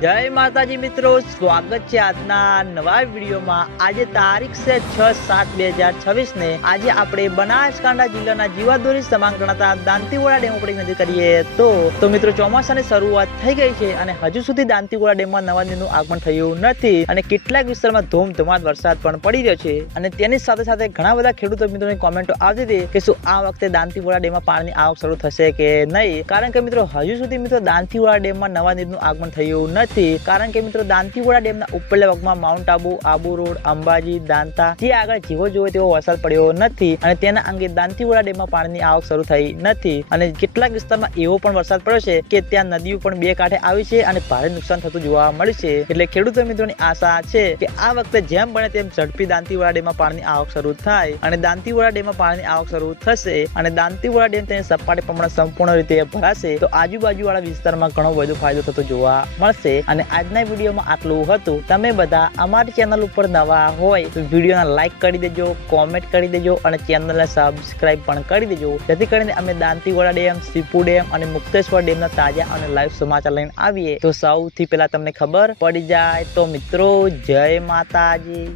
જય માતાજી મિત્રો, સ્વાગત છે આજના નવા વિડીયોમાં। આજે તારીખ છે 6/7/2026 ને આજે આપણે બનાસકાંઠા જિલ્લાના જીવાદોરી સમાન ગણાતા દાંતીવાડા ડેમ ઉપર નજર કરીએ તો મિત્રો ચોમાસાની શરૂઆત થઈ ગઈ છે અને હજુ સુધી દાંતીવાડા ડેમમાં નવા નીરનું આગમન થયું નથી અને કેટલાક વિસ્તારમાં ધોમધમાટ વરસાદ પણ પડી રહ્યો છે અને તેની સાથે સાથે ઘણા બધા ખેડૂતો મિત્રોની કોમેન્ટો આવતી હતી કે શું આ વખતે દાંતીવાડા ડેમમાં પાણીની આવક શરૂ થશે કે નહીં, કારણ કે મિત્રો હજુ સુધી મિત્રો દાંતીવાડા ડેમમાં નવા નીરનું આગમન થયું નથી। કારણ કે મિત્રો દાંતીવાડા ડેમના ઉપરના ભાગમાં માઉન્ટ આબુ રોડ, અંબાજી, દાંતા જે આગળ જેવો જોવે તેવો વરસાદ પડ્યો નથી અને તેના અંગે દાંતીવાડા ડેમમાં પાણીની આવક શરૂ થઈ નથી અને કેટલાક વિસ્તારમાં એવો પણ વરસાદ પડ્યો છે કે ત્યાં નદીઓ પણ બે કાંઠે આવી છે અને ભારે નુકસાન થતું જોવા મળ્યું છે। એટલે ખેડૂતો મિત્રોની આશા છે કે આ વખતે જેમ બને તેમ ઝડપી દાંતીવાડા ડેમમાં પાણીની આવક શરૂ થાય અને દાંતીવાડા ડેમમાં પાણીની આવક શરૂ થશે અને દાંતીવાડા ડેમ તેની સપાટી પ્રમાણે સંપૂર્ણ રીતે ભરાશે તો આજુબાજુવાળા વિસ્તારમાં ઘણો વધુ ફાયદો થતો જોવા મળશે। અને આજના વિડીયોમાં આટલું હતું। તમે બધા અમારી ચેનલ ઉપર નવા હોય તો વિડીયોને લાઈક કરી દેજો, કોમેન્ટ કરી દેજો અને ચેનલને સબસ્ક્રાઇબ પણ કરી દેજો, જેથી કરીને અમે દાંતીવાડા ડેમ, સીપુ ડેમ અને મુક્તેશ્વર ડેમના તાજા અને લાઈવ સમાચાર લઈને આવીએ તો સૌથી પહેલા તમને ખબર પડી જાય। તો મિત્રો જય માતાજી।